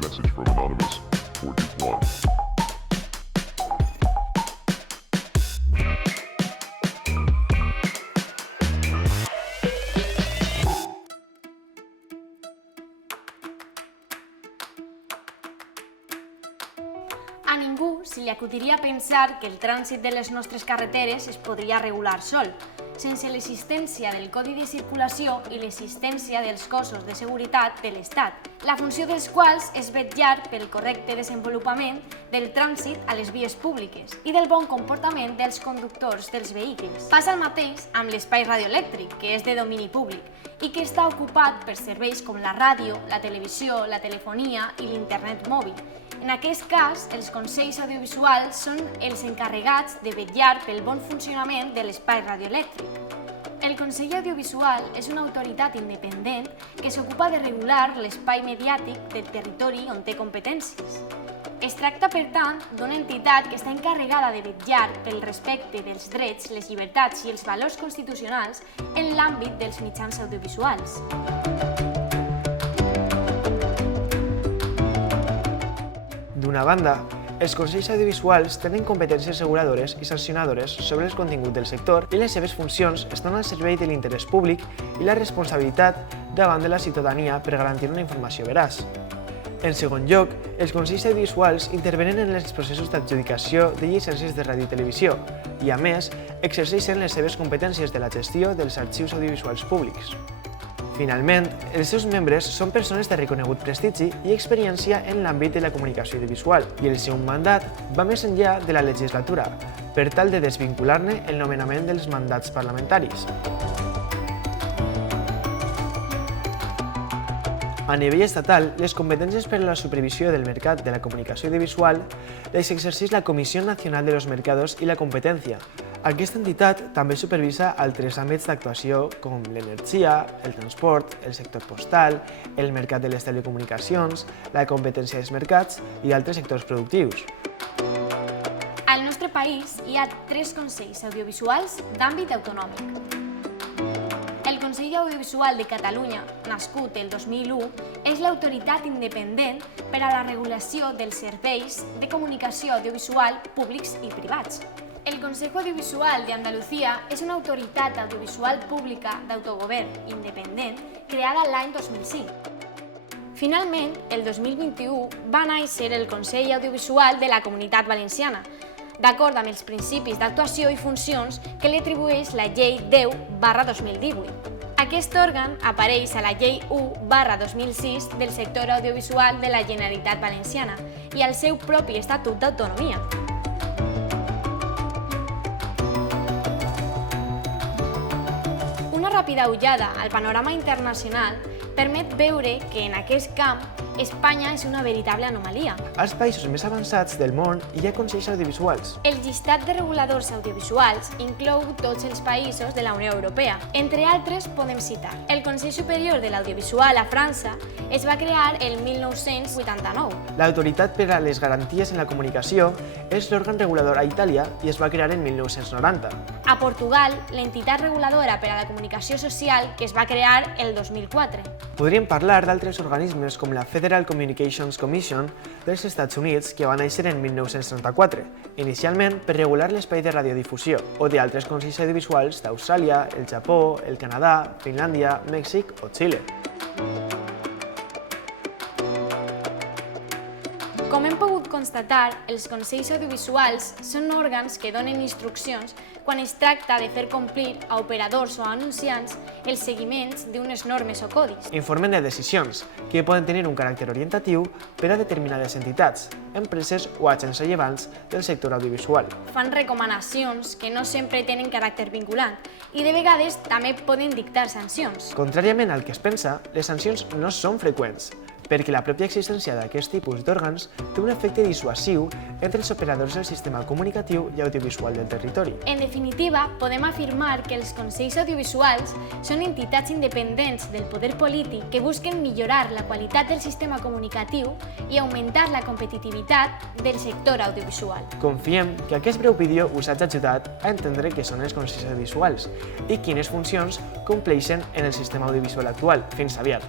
message from Anonymous 41. A ningú se li acudiria pensar que el trànsit de les nostres carreteres es podria regular sol, sense l'existència del Codi de Circulació i l'existència dels cossos de seguretat de l'Estat, la funció dels quals és vetllar pel correcte desenvolupament del trànsit a les vies públiques i del bon comportament dels conductors dels vehicles. Passa el mateix amb l'espai radioelèctric, que és de domini públic i que està ocupat per serveis com la ràdio, la televisió, la telefonia i l'internet mòbil. En aquest cas, els consells audiovisuals són els encarregats de vetllar pel bon funcionament de l'espai radioelèctric. El Consell Audiovisual és una autoritat independent que s'ocupa de regular l'espai mediàtic del territori on té competències. Es tracta, per tant, d'una entitat que està encarregada de vetllar pel respecte dels drets, les llibertats i els valors constitucionals en l'àmbit dels mitjans audiovisuals. D'una banda, els consells audiovisuals tenen competències reguladores i sancionadores sobre el contingut del sector i les seves funcions estan al servei de l'interès públic i la responsabilitat davant de la ciutadania per garantir una informació veraç. En segon lloc, els consells audiovisuals intervenen en els processos d'adjudicació de llicències de ràdio i televisió i, a més, exerceixen les seves competències de la gestió dels arxius audiovisuals públics. Finalment, els seus membres són persones de reconegut prestigi i experiència en l'àmbit de la comunicació audiovisual i el seu mandat va més enllà de la legislatura, per tal de desvincular-ne el nomenament dels mandats parlamentaris. A nivell estatal, les competències per a la supervisió del mercat de la comunicació audiovisual les exerceix la Comissió Nacional de los Mercados i la Competència. Aquesta entitat també supervisa altres àmbits d'actuació com l'energia, el transport, el sector postal, el mercat de les telecomunicacions, la competència dels mercats i altres sectors productius. Al nostre país hi ha 3 consells audiovisuals d'àmbit autonòmic. El Consell Audiovisual de Catalunya, nascut el 2001, és l'autoritat independent per a la regulació dels serveis de comunicació audiovisual públics i privats. El Consejo Audiovisual de Andalucía és una autoritat audiovisual pública d'autogovern independent creada l'any 2005. Finalment, el 2021 va néixer el Consell Audiovisual de la Comunitat Valenciana, d'acord amb els principis d'actuació i funcions que li atribueix la Llei 10/2018. Aquest òrgan apareix a la Llei 1/2006 del sector audiovisual de la Generalitat Valenciana i al seu propi Estatut d'Autonomia. Una ràpida ullada al panorama internacional permet veure que en aquest camp Espanya és una veritable anomalia. Als països més avançats del món hi ha consells audiovisuals. El llistat de reguladors audiovisuals inclou tots els països de la Unió Europea. Entre altres podem citar el Consell Superior de l'Audiovisual a França es va crear el 1989. L'Autoritat per a les Garanties en la Comunicació és l'òrgan regulador a Itàlia i es va crear en 1990. A Portugal, l'entitat reguladora per a la comunicació social que es va crear el 2004. Podríem parlar d'altres organismes com la Federal Communications Commission dels Estats Units que va néixer en 1934, inicialment per regular l'espai de radiodifusió, o d'altres consells audiovisuals d'Austràlia, el Japó, el Canadà, Finlàndia, Mèxic o Xile. Com hem pogut constatar, els consells audiovisuals són òrgans que donen instruccions quan es tracta de fer complir a operadors o a anunciants els seguiments d'unes normes o codis. Informen de decisions, que poden tenir un caràcter orientatiu per a determinades entitats, empreses o agents rellevants del sector audiovisual. Fan recomanacions que no sempre tenen caràcter vinculant i de vegades també poden dictar sancions. Contràriament al que es pensa, les sancions no són freqüents, perquè la pròpia existència d'aquest tipus d'òrgans té un efecte dissuasiu entre els operadors del sistema comunicatiu i audiovisual del territori. En definitiva, podem afirmar que els consells audiovisuals són entitats independents del poder polític que busquen millorar la qualitat del sistema comunicatiu i augmentar la competitivitat del sector audiovisual. Confiem que aquest breu vídeo us hagi ajudat a entendre què són els consells audiovisuals i quines funcions compleixen en el sistema audiovisual actual. Fins aviat!